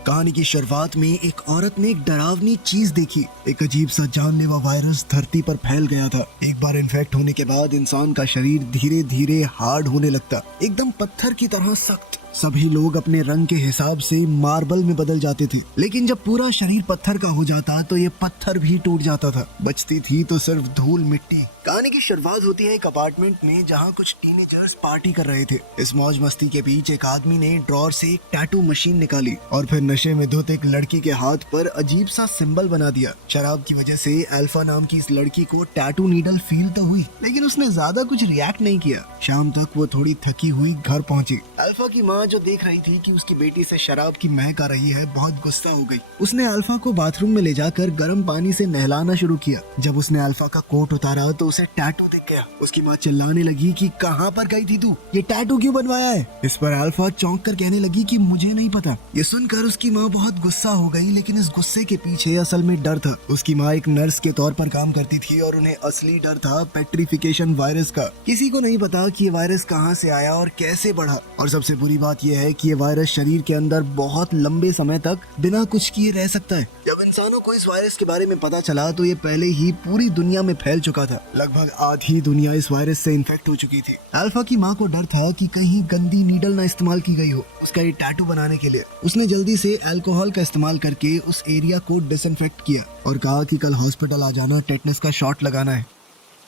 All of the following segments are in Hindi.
कहानी की शुरुआत में एक औरत ने एक डरावनी चीज देखी। एक अजीब सा जानलेवा वायरस धरती पर फैल गया था। एक बार इन्फेक्ट होने के बाद इंसान का शरीर धीरे धीरे हार्ड होने लगता, एकदम पत्थर की तरह सख्त। सभी लोग अपने रंग के हिसाब से मार्बल में बदल जाते थे, लेकिन जब पूरा शरीर पत्थर का हो जाता तो ये पत्थर भी टूट जाता था। बचती थी तो सिर्फ धूल मिट्टी। कहानी की शुरुआत होती है एक अपार्टमेंट में जहाँ कुछ टीनेजर्स पार्टी कर रहे थे। इस मौज मस्ती के बीच एक आदमी ने ड्रॉर से एक टैटू मशीन निकाली और फिर नशे में धुत एक लड़की के हाथ पर अजीब सा सिंबल बना दिया। शराब की वजह से अल्फा नाम की इस लड़की को टैटू नीडल फील तो हुई, लेकिन उसने ज्यादा कुछ रिएक्ट नहीं किया। शाम तक वो थोड़ी थकी हुई घर पहुंची। अल्फा की माँ जो देख रही थी कि उसकी बेटी से शराब की महक आ रही है, बहुत गुस्सा हो गई। उसने अल्फा को बाथरूम में ले जाकर गर्म पानी से नहलाना शुरू किया। जब उसने अल्फा का कोट उतारा तो उसे टैटू दिख गया। उसकी माँ चिल्लाने लगी कि कहाँ पर गई थी तू, ये टैटू क्यों बनवाया है। इस पर अल्फा चौंक कर कहने लगी कि मुझे नहीं पता। ये सुनकर उसकी माँ बहुत गुस्सा हो गई, लेकिन इस गुस्से के पीछे असल में डर था। उसकी माँ एक नर्स के तौर पर काम करती थी और उन्हें असली डर था पेट्रिफिकेशन वायरस का। किसी को नहीं पता कि ये वायरस कहाँ से आया और कैसे बढ़ा, और सबसे बुरी बात यह है कि ये वायरस शरीर के अंदर बहुत लंबे समय तक बिना कुछ किए रह सकता है। जब इंसानों को इस वायरस के बारे में पता चला तो ये पहले ही पूरी दुनिया में फैल चुका था। लगभग आधी दुनिया इस वायरस से इन्फेक्ट हो चुकी थी। अल्फा की माँ को डर था कि कहीं गंदी नीडल ना इस्तेमाल की गई हो उसका ये टैटू बनाने के लिए। उसने जल्दी से अल्कोहल का इस्तेमाल करके उस एरिया को डिसइंफेक्ट किया और कहा कि कल हॉस्पिटल आ जाना, टेटनस का शॉट लगाना है।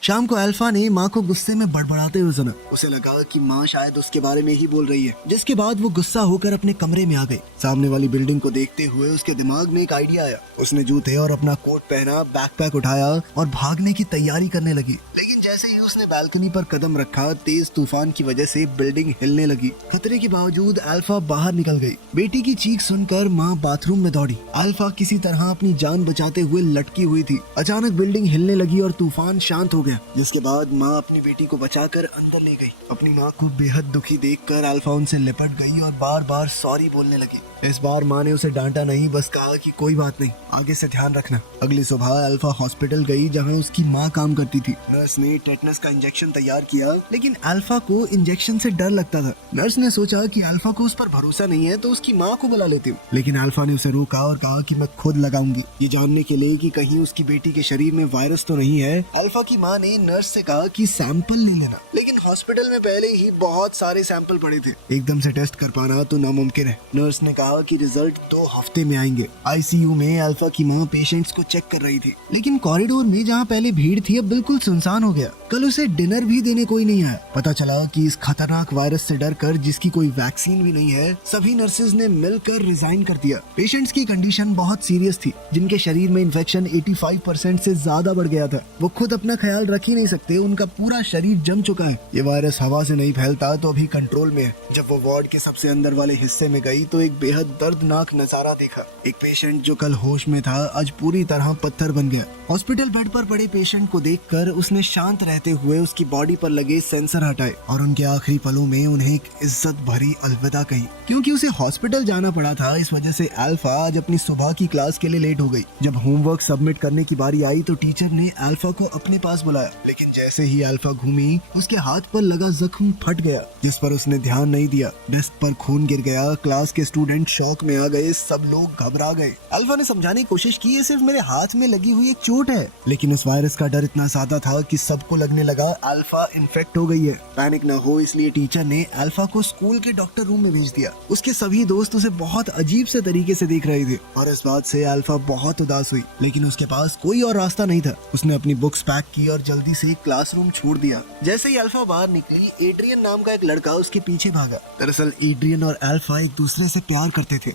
शाम को अल्फा ने माँ को गुस्से में बड़बड़ाते हुए सुना। उसे लगा कि माँ शायद उसके बारे में ही बोल रही है, जिसके बाद वो गुस्सा होकर अपने कमरे में आ गई। सामने वाली बिल्डिंग को देखते हुए उसके दिमाग में एक आइडिया आया। उसने जूते और अपना कोट पहना, बैकपैक उठाया और भागने की तैयारी करने लगी। लेकिन जैसे ही उसने बालकनी पर कदम रखा, तेज तूफान की वजह से बिल्डिंग हिलने लगी। खतरे के बावजूद अल्फा बाहर निकल गई। बेटी की चीख सुनकर माँ बाथरूम में दौड़ी। अल्फा किसी तरह अपनी जान बचाते हुए लटकी हुई थी। अचानक बिल्डिंग हिलने लगी और तूफान शांत हो गया, जिसके बाद माँ अपनी बेटी को बचाकर अंदर ले गई। अपनी माँ को बेहद दुखी देखकर अल्फा उनसे लिपट गई और बार बार सॉरी बोलने लगी। इस बार माँ ने उसे डांटा नहीं, बस कहा कि कोई बात नहीं, आगे से ध्यान रखना। अगली सुबह अल्फा हॉस्पिटल गई जहाँ उसकी माँ काम करती थी। नर्स ने टेटनस का इंजेक्शन तैयार किया, लेकिन अल्फा को इंजेक्शन से डर लगता था। नर्स ने सोचा कि अल्फा को उस पर भरोसा नहीं है तो उसकी माँ को बुला लेती हूँ, लेकिन अल्फा ने उसे रोका और कहा कि मैं खुद लगाऊंगी, ये जानने के लिए कि कहीं उसकी बेटी के शरीर में वायरस तो नहीं है। अल्फा की माँ ने नर्स से कहा कि सैंपल ले लेना, लेकिन हॉस्पिटल में पहले ही बहुत सारे सैंपल पड़े थे, एकदम से टेस्ट कर पाना तो नामुमकिन है। नर्स ने कहा कि रिजल्ट 2 हफ्ते में आएंगे। आईसीयू में अल्फा की माँ पेशेंट्स को चेक कर रही थी, लेकिन कॉरिडोर में जहाँ पहले भीड़ थी अब बिल्कुल सुनसान हो गया। कल उसे डिनर भी देने कोई नहीं आया। पता चला कि इस खतरनाक वायरस से डरकर, जिसकी कोई वैक्सीन भी नहीं है, सभी नर्सेज ने मिलकर रिजाइन कर दिया। पेशेंट्स की कंडीशन बहुत सीरियस थी, जिनके शरीर में इन्फेक्शन 85% से ज्यादा बढ़ गया था। वो खुद अपना ख्याल रख ही नहीं सकते, उनका पूरा शरीर जम चुका है। ये वायरस हवा से नहीं फैलता तो अभी कंट्रोल में है। जब वो वार्ड के सबसे अंदर वाले हिस्से में गई तो एक बेहद दर्दनाक नजारा देखा। एक पेशेंट जो कल होश में था आज पूरी तरह पत्थर बन गया। हॉस्पिटल बेड पर पड़े पेशेंट को देखकर उसने शांत रहते हुए उसकी बॉडी पर लगे सेंसर हटाए और उनके आखिरी पलों में उन्हें एक इज्जत भरी अलविदा कही। क्योंकि उसे हॉस्पिटल जाना पड़ा था, इस वजह से अल्फा आज अपनी सुबह की क्लास के लिए लेट हो गई। जब होमवर्क सबमिट करने की बारी आई तो टीचर ने अल्फा को अपने पास बुलाया, लेकिन जैसे ही अल्फा घूमी उसके हाथ पर लगा जख्म फट गया, जिस पर उसने ध्यान नहीं दिया। डेस्क पर खून गिर गया। क्लास के स्टूडेंट शॉक में आ गए, सब लोग घबरा गए। अल्फा ने समझाने की कोशिश की, ये सिर्फ मेरे हाथ में लगी हुई एक चोट है, लेकिन उस वायरस का डर इतना ज्यादा था कि सबको लगने लगा अल्फा इन्फेक्ट हो गई है। पैनिक न हो इसलिए टीचर ने अल्फा को स्कूल के डॉक्टर रूम में भेज दिया। उसके सभी दोस्त उसे बहुत अजीब से तरीके से देख रहे थे और इस बात से अल्फा बहुत उदास हुई, लेकिन उसके पास कोई और रास्ता नहीं था। उसने अपनी बुक्स पैक की और जल्दी से क्लासरूम छोड़ दिया। जैसे ही अल्फा बाहर निकली, एड्रियन नाम का एक लड़का उसके पीछे भागा। दरअसल एड्रियन और अल्फा एक दूसरे से प्यार करते थे।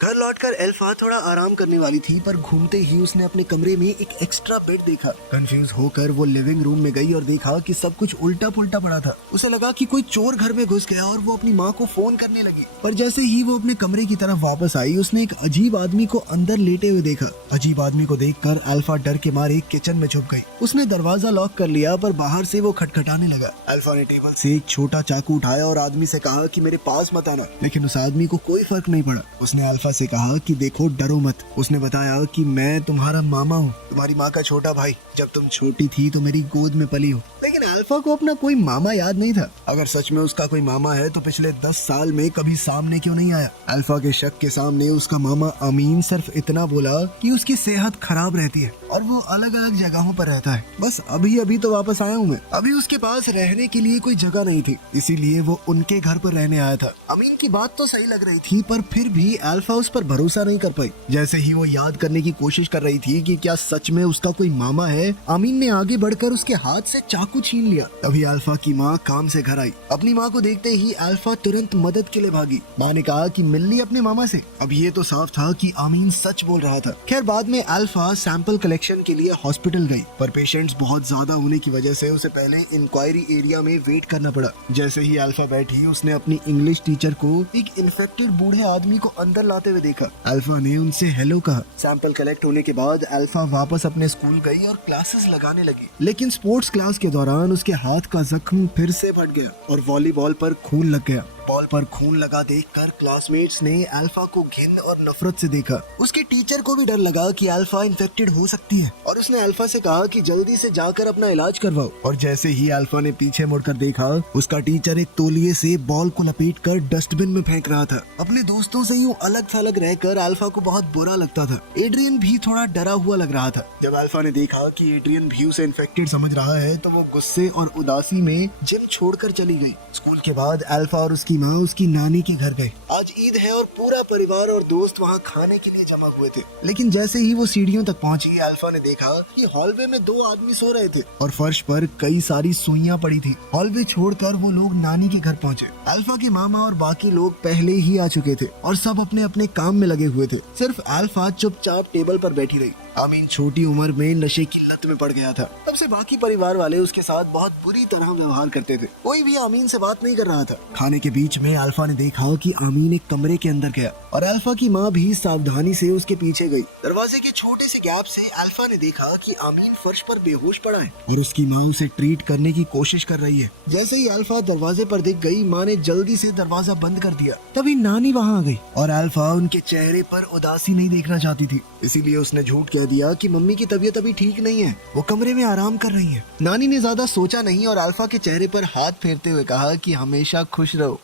घर लौटकर अल्फा थोड़ा आराम करने वाली थी, पर घूमते ही उसने अपने कमरे में एक एक्स्ट्रा बेड देखा। कंफ्यूज होकर वो लिविंग रूम में गई और देखा कि सब कुछ उल्टा पुल्टा पड़ा था। उसे लगा कि कोई चोर घर में घुस गया और वो अपनी माँ को फोन करने लगी। पर जैसे ही वो अपने कमरे की तरफ वापस आई, उसने एक अजीब आदमी को अंदर लेटे हुए देखा। अजीब आदमी को देखकर अल्फा डर के मारे किचन में छुप गई। उसने दरवाजा लॉक कर लिया, पर बाहर से वो खटखटाने लगा। अल्फा ने टेबल से एक छोटा चाकू उठाया और आदमी से कहा कि मेरे पास मत आना, लेकिन उस आदमी को कोई फर्क नहीं पड़ा। उसने अल्फा से कहा कि देखो डरो मत। उसने बताया कि मैं तुम्हारा मामा हूँ, तुम्हारी माँ का छोटा भाई। जब तुम छोटी थी तो मेरी गोद में पली हो। लेकिन अल्फा को अपना कोई मामा याद नहीं था। अगर सच में उसका कोई मामा है तो पिछले 10 साल में कभी सामने क्यों नहीं आया। अल्फा के शक के सामने उसका मामा अमीन सिर्फ इतना बोला कि उसकी सेहत खराब रहती है और वो अलग अलग जगहों पर रहता है। बस अभी अभी तो वापस आया हूँ मैं। अभी उसके पास रहने के लिए कोई जगह नहीं थी, इसीलिए वो उनके घर पर रहने आया था। अमीन की बात तो सही लग रही थी, पर फिर भी अल्फा उस पर भरोसा नहीं कर पाई। जैसे ही वो याद करने की कोशिश कर रही थी कि क्या सच में उसका कोई मामा है, अमीन ने आगे बढ़कर उसके हाथ से चाकू छीन लिया। तभी अल्फा की माँ काम से घर आई। अपनी माँ को देखते ही अल्फा तुरंत मदद के लिए भागी। माँ ने कहा कि मिल ली अपने मामा से। अब ये तो साफ था कि अमीन सच बोल रहा था। खैर बाद में अल्फा सैंपल कलेक्शन के लिए हॉस्पिटल गई, पर पेशेंट्स बहुत ज्यादा होने की वजह से उसे पहले इंक्वायरी एरिया में वेट करना पड़ा। जैसे ही अल्फा बैठी, उसने अपनी इंग्लिश टीचर को एक इन्फेक्टेड बूढ़े आदमी को अंदर लाते हुए देखा। अल्फा ने उनसे हेलो कहा। सैंपल कलेक्ट होने के बाद अल्फा वापस अपने स्कूल गई और क्लासेस लगाने लगी, लेकिन स्पोर्ट्स क्लास के दौरान उसके हाथ का जख्म फिर से फट गया और वॉलीबॉल पर खून लग गया। बॉल पर खून लगा देखकर क्लासमेट्स ने अल्फा को घिन और नफरत से देखा। उसके टीचर को भी डर लगा कि अल्फा इन्फेक्टेड हो सकती है और उसने अल्फा से कहा कि जल्दी से जाकर अपना इलाज करवाओ। और जैसे ही अल्फा ने पीछे मुड़कर देखा, उसका टीचर एक तौलिए से बॉल को लपेटकर डस्टबिन में फेंक रहा था। अपने दोस्तों से यूं अलग थलग रहकर अल्फा को बहुत बुरा लगता था। एड्रियन भी थोड़ा डरा हुआ लग रहा था। जब अल्फा ने देखा कि एड्रियन भी उसे इन्फेक्टेड समझ रहा है तो वो गुस्से और उदासी में जिम छोड़कर चली गई। स्कूल के बाद अल्फा और उसकी माँ उसकी नानी के घर गए। आज ईद है और पूरा परिवार और दोस्त वहाँ खाने के लिए जमा हुए थे। लेकिन जैसे ही वो सीढ़ियों तक पहुँची, अल्फा ने देखा कि हॉलवे में 2 आदमी सो रहे थे और फर्श पर कई सारी सुइयां पड़ी थी। हॉलवे छोड़कर वो लोग नानी के घर पहुँचे। अल्फा के मामा और बाकी लोग पहले ही आ चुके थे और सब अपने अपने काम में लगे हुए थे। सिर्फ अल्फा चुपचाप टेबल पर बैठी रही। अमीन छोटी उम्र में नशे की लत में पड़ गया था। तब से बाकी परिवार वाले उसके साथ बहुत बुरी तरह व्यवहार करते थे। कोई भी अमीन से बात नहीं कर रहा था। खाने के बीच में अल्फा ने देखा कि अमीन एक कमरे के अंदर गया और अल्फा की माँ भी सावधानी से उसके पीछे गई। दरवाजे के छोटे से गैप से अल्फा ने देखा कि अमीन फर्श पर बेहोश पड़ा है और उसकी माँ उसे ट्रीट करने की कोशिश कर रही है। जैसे ही अल्फा दरवाजे पर दिख गई, माँ ने जल्दी से दरवाजा बंद कर दिया। तभी नानी वहाँ आ गई और अल्फा उनके चेहरे पर उदासी नहीं देखना चाहती थी, इसीलिए उसने झूठ कह दिया कि मम्मी की तबीयत अभी ठीक नहीं है, वो कमरे में आराम कर रही है। नानी ने ज्यादा सोचा नहीं और अल्फा के चेहरे पर हाथ फेरते हुए कहा कि हमेशा खुश रहो।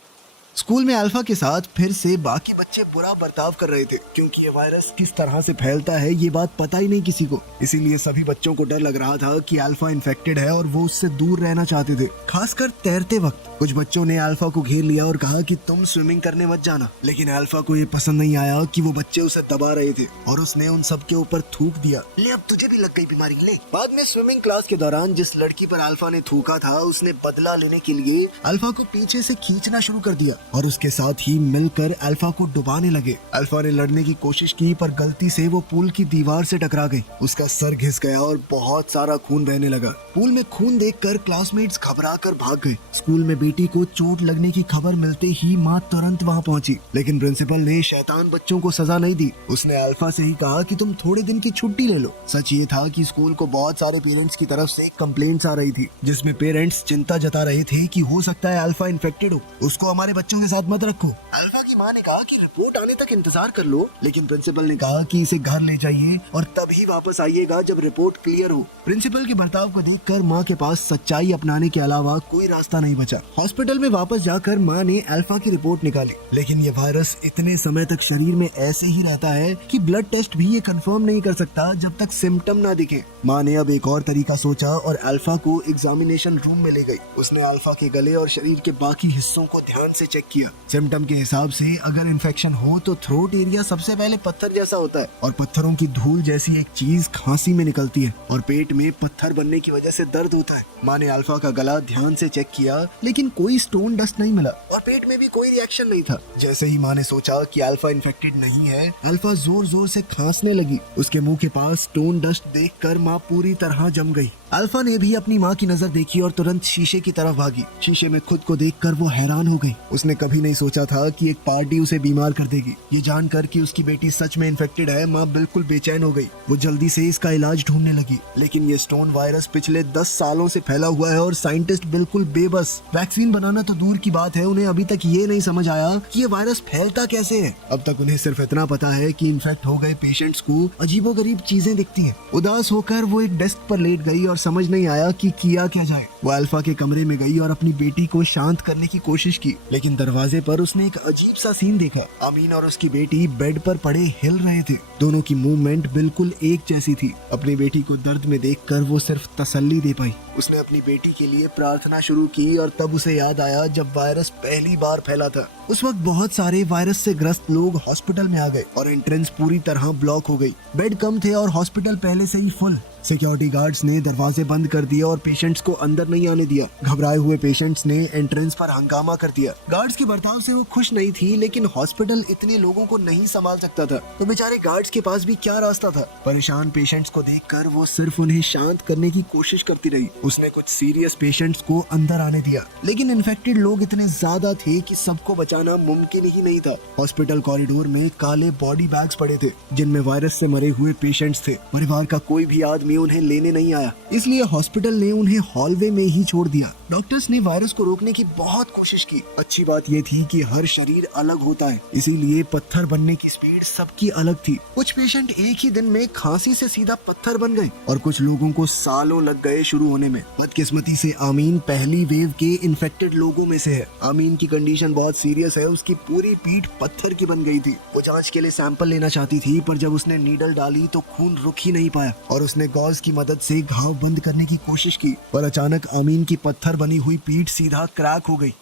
स्कूल में अल्फा के साथ फिर से बाकी बच्चे बुरा बर्ताव कर रहे थे, क्योंकि ये वायरस किस तरह से फैलता है ये बात पता ही नहीं किसी को। इसीलिए सभी बच्चों को डर लग रहा था कि अल्फा इन्फेक्टेड है और वो उससे दूर रहना चाहते थे। खासकर तैरते वक्त कुछ बच्चों ने अल्फा को घेर लिया और कहा कि तुम स्विमिंग करने मत जाना। लेकिन अल्फा को ये पसंद नहीं आया कि वो बच्चे उसे दबा रहे थे और उसने उन सब के ऊपर थूक दिया। ले अब तुझे भी लग गई बीमारी, ले। बाद में स्विमिंग क्लास के दौरान जिस लड़की पर अल्फा ने थूका था, उसने बदला लेने के लिए अल्फा को पीछे से खींचना शुरू कर दिया और उसके साथ ही मिलकर अल्फा को डुबाने लगे। अल्फा ने लड़ने की कोशिश की, पर गलती से वो पूल की दीवार से टकरा गई। उसका सर घिस गया और बहुत सारा खून बहने लगा। पूल में खून देखकर क्लासमेट्स घबराकर भाग गए। स्कूल में बेटी को चोट लगने की खबर मिलते ही माँ तुरंत वहाँ पहुँची, लेकिन प्रिंसिपल ने शैतान बच्चों को सजा नहीं दी। उसने अल्फा से ही कहा कि तुम थोड़े दिन की छुट्टी ले लो। सच ये था कि स्कूल को बहुत सारे पेरेंट्स की तरफ से कंप्लेंट्स आ रही थी, जिसमें पेरेंट्स चिंता जता रहे थे कि हो सकता है अल्फा इन्फेक्टेड हो, उसको हमारे बच्चों के साथ मत रखो। अल्फा की माँ ने कहा कि रिपोर्ट आने तक इंतजार कर लो, लेकिन प्रिंसिपल ने कहा कि इसे घर ले जाइए और तभी वापस आइएगा जब रिपोर्ट क्लियर हो। प्रिंसिपल के बर्ताव को देखकर माँ के पास सच्चाई अपनाने के अलावा कोई रास्ता नहीं बचा। हॉस्पिटल में वापस जाकर माँ ने अल्फा की रिपोर्ट निकाली, लेकिन ये वायरस इतने समय तक शरीर में ऐसे ही रहता है कि ब्लड टेस्ट भी ये कंफर्म नहीं कर सकता जब तक सिम्टम ना दिखे। माँ ने अब एक और तरीका सोचा और अल्फा को एग्जामिनेशन रूम में ले गई। उसने अल्फा के गले और शरीर के बाकी हिस्सों को ध्यान से चेक किया। सिम्टम के हिसाब से अगर इन्फेक्शन हो तो थ्रोट एरिया सबसे पहले पत्थर जैसा होता है और पत्थरों की धूल जैसी एक चीज खांसी में निकलती है और पेट में पत्थर बनने की वजह से दर्द होता है। माँ ने अल्फा का गला ध्यान से चेक किया, लेकिन कोई स्टोन डस्ट नहीं मिला और पेट में भी कोई रिएक्शन नहीं था। जैसे ही माँ ने सोचा कि अल्फा इन्फेक्टेड नहीं है, अल्फा जोर जोर से खांसने लगी। उसके मुंह के पास स्टोन डस्ट देखकर माँ पूरी तरह जम गई। अल्फा ने भी अपनी माँ की नजर देखी और तुरंत शीशे की तरफ भागी। शीशे में खुद को देखकर वो हैरान हो गई। उसने कभी नहीं सोचा था कि एक पार्टी उसे बीमार कर देगी। ये जानकर कि उसकी बेटी सच में इन्फेक्टेड है, माँ बिल्कुल बेचैन हो गई। वो जल्दी से इसका इलाज ढूंढने लगी, लेकिन ये स्टोन वायरस पिछले 10 सालों से फैला हुआ है और साइंटिस्ट बिल्कुल बेबस। वैक्सीन बनाना तो दूर की बात है, उन्हें अभी तक ये नहीं समझ आया कि ये वायरस फैलता कैसे है। अब तक उन्हें सिर्फ इतना पता है कि इन्फेक्ट हो गए पेशेंट्स को अजीबोगरीब चीजें दिखती हैं। उदास होकर वो एक डेस्क पर लेट गई और समझ नहीं आया कि किया क्या जाए। वो अल्फा के कमरे में गई और अपनी बेटी को शांत करने की कोशिश की, लेकिन दरवाजे पर उसने एक अजीब सा सीन देखा। आमीन और उसकी बेटी बेड पर पड़े हिल रहे थे। दोनों की मूवमेंट बिल्कुल एक जैसी थी। अपनी बेटी को दर्द में देखकर वो सिर्फ तसल्ली दे पाई। उसने अपनी बेटी के लिए प्रार्थना शुरू की और तब उसे याद आया जब वायरस पहली बार फैला था। उस वक्त बहुत सारे वायरस से ग्रस्त लोग हॉस्पिटल में आ गए और एंट्रेंस पूरी तरह ब्लॉक हो गई। बेड कम थे और हॉस्पिटल पहले से ही फुल। सिक्योरिटी गार्ड्स ने दरवाजे बंद कर दिए और पेशेंट्स को अंदर नहीं आने दिया। घबराए हुए पेशेंट्स ने एंट्रेंस पर हंगामा कर दिया। गार्ड्स के बर्ताव से वो खुश नहीं थी, लेकिन हॉस्पिटल इतने लोगों को नहीं संभाल सकता था, तो बेचारे गार्ड्स के पास भी क्या रास्ता था। परेशान पेशेंट्स को देखकर वो सिर्फ उन्हें शांत करने की कोशिश करती रही। उसने कुछ सीरियस पेशेंट्स को अंदर आने दिया, लेकिन इन्फेक्टेड लोग इतने ज्यादा थे कि सबको बचाना मुमकिन ही नहीं था। हॉस्पिटल कॉरिडोर में काले बॉडी बैग्स पड़े थे जिनमें वायरस से मरे हुए पेशेंट्स थे। परिवार का कोई भी आदमी उन्हें लेने नहीं आया, इसलिए हॉस्पिटल ने उन्हें हॉलवे में ही छोड़ दिया। डॉक्टर्स ने वायरस को रोकने की बहुत कोशिश की। अच्छी बात ये थी कि हर शरीर अलग होता है, इसीलिए पत्थर बनने की स्पीड सबकी अलग थी। कुछ पेशेंट एक ही दिन में खांसी से सीधा पत्थर बन गए और कुछ लोगों को सालों लग गए शुरू होने में। बदकिस्मती से आमीन पहली वेव के इन्फेक्टेड लोगों में से है। आमीन की कंडीशन बहुत सीरियस है। उसकी पूरी पीठ पत्थर की बन गई थी। वो जांच के लिए सैंपल लेना चाहती थी, पर जब उसने नीडल डाली तो खून रुक ही नहीं पाया और उसने गॉज की मदद से घाव बंद करने की कोशिश की, पर अचानक आमीन की पत्थर बनी हुई पीठ सीधा क्रैक हो गई।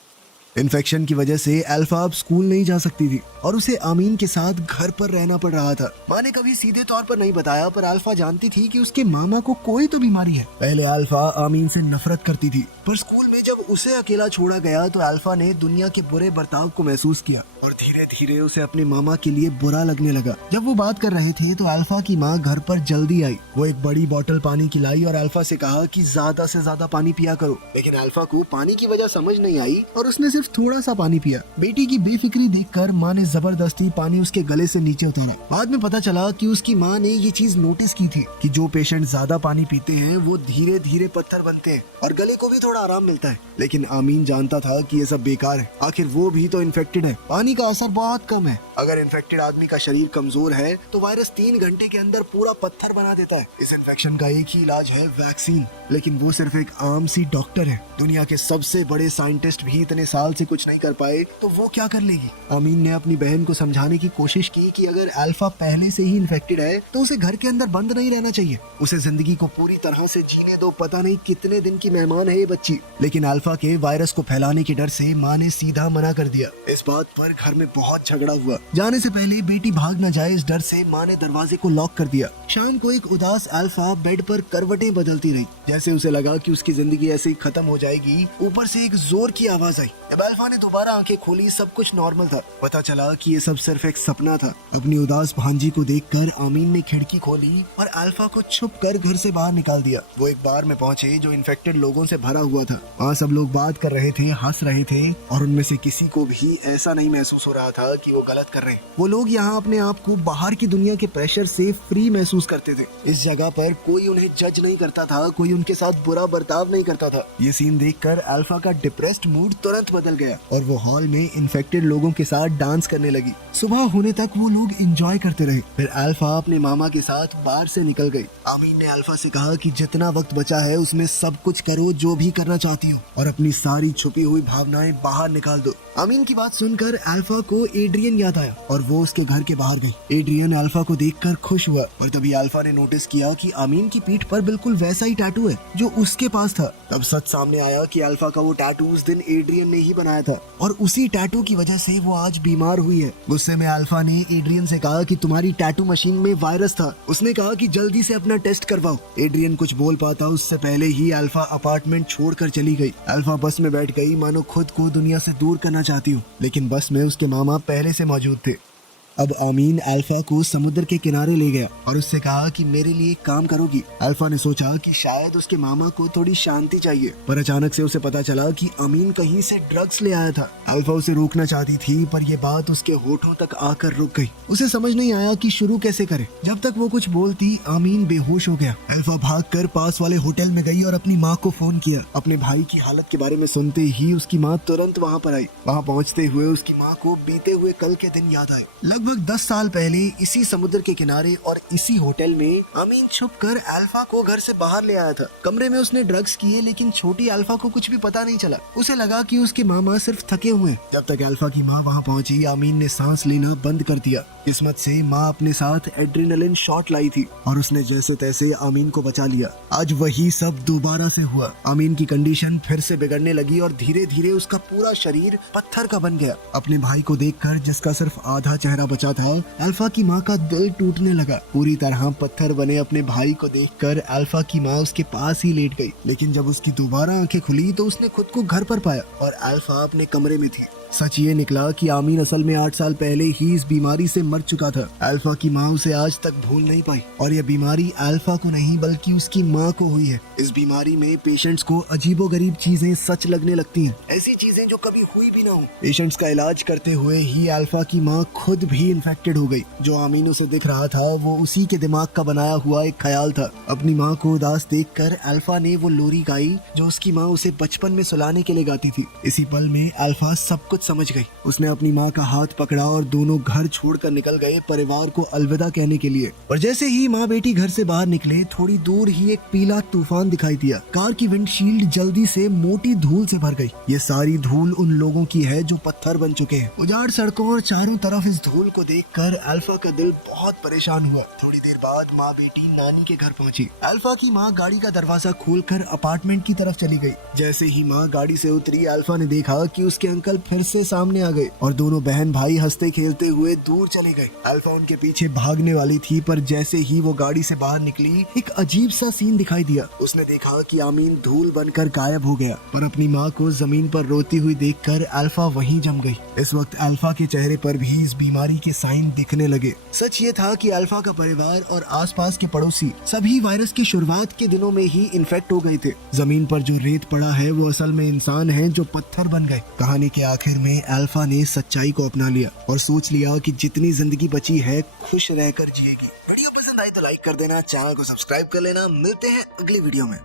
इन्फेक्शन की वजह से अल्फा अब स्कूल नहीं जा सकती थी और उसे आमीन के साथ घर पर रहना पड़ रहा था। माँ ने कभी सीधे तौर पर नहीं बताया, पर अल्फा जानती थी कि उसके मामा को कोई तो बीमारी है। पहले अल्फा आमीन से नफरत करती थी, पर स्कूल में जब उसे अकेला छोड़ा गया तो अल्फा ने दुनिया के बुरे बर्ताव को महसूस किया और धीरे धीरे उसे अपने मामा के लिए बुरा लगने लगा। जब वो बात कर रहे थे तो अल्फा की माँ घर पर जल्दी आई। वो एक बड़ी बोतल पानी की लाई और अल्फा से कहा कि ज्यादा से ज्यादा पानी पिया करो, लेकिन अल्फा को पानी की वजह समझ नहीं आई और उसने सिर्फ थोड़ा सा पानी पिया। बेटी की बेफिक्री देखकर माँ ने जबरदस्ती पानी उसके गले से नीचे उतारा। बाद में पता चला कि उसकी माँ ने ये चीज नोटिस की थी कि जो पेशेंट ज्यादा पानी पीते हैं वो धीरे धीरे पत्थर बनते हैं और गले को भी थोड़ा आराम मिलता है। लेकिन आमीन जानता था कि ये सब बेकार है, आखिर वो भी तो इन्फेक्टेड है। पानी का असर बहुत कम है। अगर इन्फेक्टेड आदमी का शरीर कमजोर है तो वायरस 3 घंटे के अंदर पूरा पत्थर बना देता है। इस इन्फेक्शन का एक ही इलाज है, वैक्सीन। लेकिन वो सिर्फ एक आम सी डॉक्टर है। दुनिया के सबसे बड़े साइंटिस्ट भी इतने साल से कुछ नहीं कर पाए तो वो क्या कर लेगी। आमीन ने अपनी बहन को समझाने की कोशिश की कि अगर अल्फा पहले से ही इन्फेक्टेड है तो उसे घर के अंदर बंद नहीं रहना चाहिए। उसे जिंदगी को पूरी तरह से जीने दो, पता नहीं कितने दिन की मेहमान है ये बच्ची। लेकिन अल्फा के वायरस को फैलाने के डर से माँ ने सीधा मना कर दिया। इस बात पर घर में बहुत झगड़ा हुआ। जाने से पहले बेटी भाग न जाए इस डर से माँ ने दरवाजे को लॉक कर दिया। शाम को एक उदास अल्फा बेड पर करवटें बदलती रही, जैसे उसे लगा कि उसकी जिंदगी ऐसे ही खत्म हो जाएगी। ऊपर से एक जोर की आवाज आई। जब अल्फा ने दोबारा आंखें खोली सब कुछ नॉर्मल था। पता चला कि ये सब सिर्फ एक सपना था। अपनी उदास भांजी को देखकर आमीन ने खिड़की खोली और अल्फा को छुप कर घर से बाहर निकाल दिया। वो एक बार में पहुंचे जो इन्फेक्टेड लोगों से भरा हुआ था। वहाँ सब लोग बात कर रहे थे, हंस रहे थे और उनमें से किसी को भी ऐसा नहीं महसूस हो रहा था कि वो गलत कर रहे हैं। वो लोग यहाँ अपने आप को बाहर की दुनिया के प्रेशर से फ्री महसूस करते थे। इस जगह पर कोई उन्हें जज नहीं करता था, कोई उनके साथ बुरा बर्ताव नहीं करता था। ये सीन देखकर अल्फा का डिप्रेस्ड मूड तुरंत बदल गया और वो हॉल में इन्फेक्टेड लोगों के साथ डांस करने लगी। सुबह होने तक वो लोग एंजॉय करते रहे। फिर अल्फा अपने मामा के साथ बाहर से निकल गई। आमीन ने अल्फा से कहा कि जितना वक्त बचा है उसमें सब कुछ करो जो भी करना चाहती हो और अपनी सारी छुपी हुई भावनाएं बाहर निकाल दो। आमीन की बात सुनकर अल्फा को एड्रियन याद आया और वो उसके घर के बाहर गई। एड्रियन अल्फा को देखकर खुश हुआ और तभी अल्फा ने नोटिस किया कि आमीन की पीठ पर बिल्कुल वैसा ही टैटू है जो उसके पास था। तब सच सामने आया कि अल्फा का वो टैटू उस दिन एड्रियन ने ही बनाया था और उसी टैटू की वजह से वो आज बीमार हुई है। गुस्से में अल्फा ने एड्रियन से कहा कि तुम्हारी टैटू मशीन में वायरस था। उसने कहा कि जल्दी से अपना टेस्ट करवाओ। एड्रियन कुछ बोल पाता उससे पहले ही अल्फा अपार्टमेंट छोड़कर चली गई। अल्फा बस में बैठ गई मानो खुद को दुनिया से दूर करना चाहती हो, लेकिन बस में उसके मामा पहले से मौजूद थे। अब आमीन अल्फा को समुद्र के किनारे ले गया और उससे कहा कि मेरे लिए काम करोगी। अल्फा ने सोचा कि शायद उसके मामा को थोड़ी शांति चाहिए, पर अचानक से उसे पता चला कि आमीन कहीं से ड्रग्स ले आया था। अल्फा उसे रोकना चाहती थी, पर यह बात उसके होठों तक आकर रुक गई। उसे समझ नहीं आया कि शुरू कैसे करे। जब तक वो कुछ बोलती आमीन बेहोश हो गया। अल्फा भागकर पास वाले होटल में गई और अपनी माँ को फोन किया। अपने भाई की हालत के बारे में सुनते ही उसकी माँ तुरंत वहाँ पर आई। वहाँ पहुँचते हुए उसकी माँ को बीते हुए कल के दिन याद आए। लगभग 10 साल पहले इसी समुद्र के किनारे और इसी होटल में अमीन छुपकर अल्फा को घर से बाहर ले आया था। कमरे में उसने ड्रग्स किए, लेकिन छोटी अल्फा को कुछ भी पता नहीं चला। उसे लगा कि उसके मामा सिर्फ थके हुए हैं। जब तक अल्फा की माँ वहाँ पहुँची, अमीन ने सांस लेना बंद कर दिया। किस्मत से माँ अपने साथ एड्रेनलिन शॉट लाई थी और उसने जैसे तैसे अमीन को बचा लिया। आज वही सब दोबारा से हुआ। अमीन की कंडीशन फिर से बिगड़ने लगी और धीरे धीरे उसका पूरा शरीर पत्थर का बन गया। अपने भाई को देखकर, जिसका सिर्फ आधा चेहरा बचा था, अल्फा की माँ का दिल टूटने लगा। पूरी तरह पत्थर बने अपने भाई को देखकर अल्फा की माँ उसके पास ही लेट गई। लेकिन जब उसकी दोबारा आंखें खुली तो उसने खुद को घर पर पाया और अल्फा अपने कमरे में थी। सच ये निकला कि आमीन असल में 8 साल पहले ही इस बीमारी से मर चुका था। अल्फा की माँ उसे आज तक भूल नहीं पाई और यह बीमारी अल्फा को नहीं बल्कि उसकी माँ को हुई है। इस बीमारी में पेशेंट्स को अजीबोगरीब चीजें सच लगने लगती हैं, ऐसी चीजें जो कभी हुई भी ना हो। पेशेंट्स का इलाज करते हुए ही अल्फा की माँ खुद भी इन्फेक्टेड हो गई। जो आमीन उसे दिख रहा था वो उसी के दिमाग का बनाया हुआ एक ख्याल था। अपनी माँ को उदास देखकर अल्फा ने वो लोरी गाई जो उसकी माँ उसे बचपन में सुलाने के लिए गाती थी। इसी पल में अल्फा सब कुछ समझ गई। उसने अपनी माँ का हाथ पकड़ा और दोनों घर छोड़कर निकल गए परिवार को अलविदा कहने के लिए। और जैसे ही माँ बेटी घर से बाहर निकले, थोड़ी दूर ही एक पीला तूफान दिखाई दिया। कार की विंडशील्ड जल्दी से मोटी धूल से भर गई। ये सारी धूल उन लोगों की है जो पत्थर बन चुके हैं। उजाड़ सड़कों और चारों तरफ इस धूल को देखकर अल्फा का दिल बहुत परेशान हुआ। थोड़ी देर बाद माँ बेटी नानी के घर पहुंची। अल्फा की माँ गाड़ी का दरवाजा खोलकर अपार्टमेंट की तरफ चली गई। जैसे ही माँ गाड़ी से उतरी, अल्फा ने देखा कि उसके अंकल फिर से सामने आ गए और दोनों बहन भाई हंसते खेलते हुए दूर चले गए। अल्फा उनके पीछे भागने वाली थी, पर जैसे ही वो गाड़ी से बाहर निकली, एक अजीब सा सीन दिखाई दिया। उसने देखा कि आमीन धूल बनकर गायब हो गया, पर अपनी माँ को जमीन पर रोती हुई देखकर अल्फा वहीं जम गई। इस वक्त अल्फा के चेहरे पर भी इस बीमारी के साइन दिखने लगे। सच ये था कि अल्फा का परिवार और आसपास के पड़ोसी सभी वायरस की शुरुआत के दिनों में ही इन्फेक्ट हो गए थे। जमीन पर जो रेत पड़ा है वो असल में इंसान है जो पत्थर बन गए। कहानी के आखिर में अल्फा ने सच्चाई को अपना लिया और सोच लिया कि जितनी जिंदगी बची है खुश रहकर जिएगी। वीडियो पसंद आई तो लाइक कर देना, चैनल को सब्सक्राइब कर लेना। मिलते हैं अगली वीडियो में।